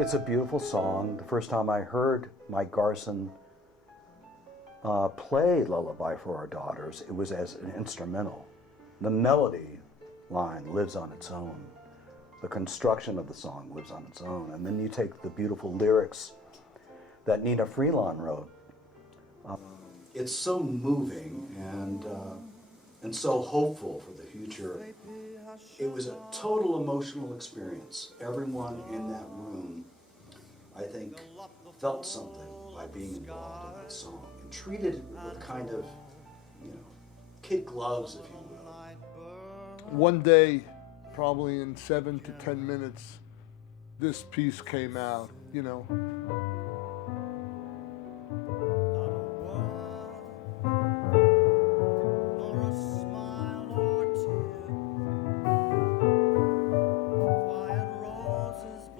It's a beautiful song. The first time I heard Mike Garson play Lullaby For Our Daughters, it was as an instrumental. The melody line lives on its own. The construction of the song lives on its own. And then you take the beautiful lyrics that Nina Freelon wrote. It's so moving and so hopeful for the future. It was a total emotional experience. Everyone in that room, I think, felt something by being involved in that song and treated it with kind of, kid gloves, if you will. One day, probably in 7 to 10 minutes, this piece came out,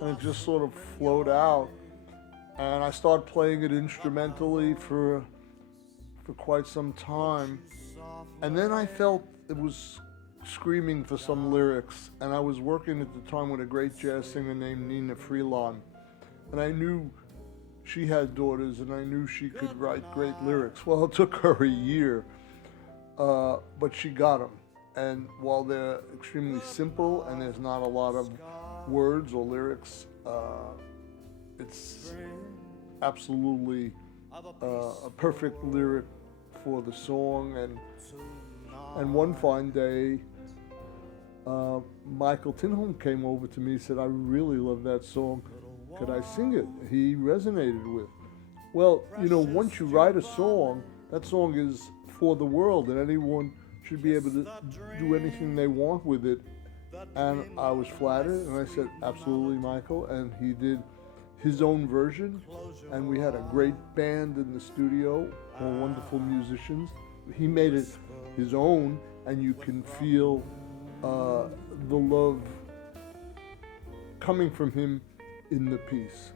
And it just sort of flowed out. And I started playing it instrumentally for quite some time. And then I felt it was screaming for some lyrics. And I was working at the time with a great jazz singer named Nina Freelon. And I knew she had daughters and I knew she could write great lyrics. Well, it took her a year, but she got them. And while they're extremely simple and there's not a lot of words or lyrics, it's absolutely a perfect lyric for the song. And one fine day, Michael Tinholme came over to me and said, "I really love that song. Could I sing it?" He resonated with. Well, once you write a song, that song is for the world, and anyone should be able to do anything they want with it. And I was flattered, and I said, "Absolutely, Michael." And he did his own version, and we had a great band in the studio, all wonderful musicians. He made it his own, and you can feel the love coming from him in the piece.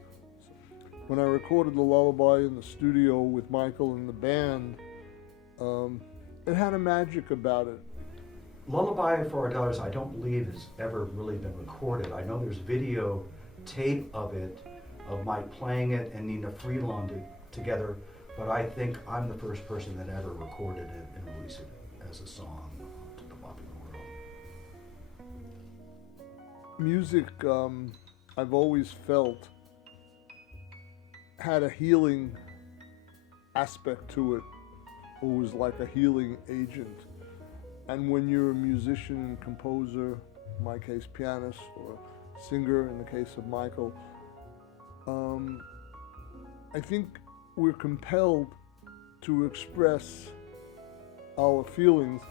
When I recorded the lullaby in the studio with Michael and the band, it had a magic about it. Lullaby For Our Daughters, I don't believe has ever really been recorded. I know there's video tape of it, of Mike playing it and Nina Freelon together, but I think I'm the first person that ever recorded it and released it as a song to the popular world. Music, I've always felt, had a healing aspect to it, or was like a healing agent. And when you're a musician and composer, in my case pianist, or singer in the case of Michael, I think we're compelled to express our feelings.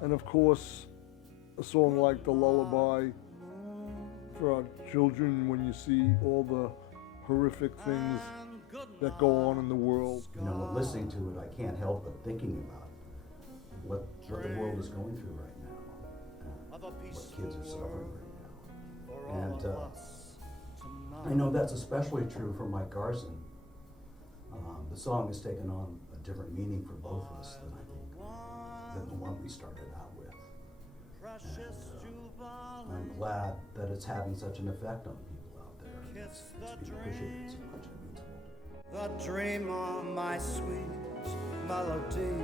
And of course, a song like the Lullaby for Our Children, when you see all the horrific things that go on in the world. When listening to it, I can't help but thinking about what the world is going through right now, and what kids are suffering right now. And I know that's especially true for Mike Garson. The song has taken on a different meaning for both of us than the one we started out with. And I'm glad that it's having such an effect on people out there. And it's being appreciated so much. It means a lot. The dream of my sweet melody.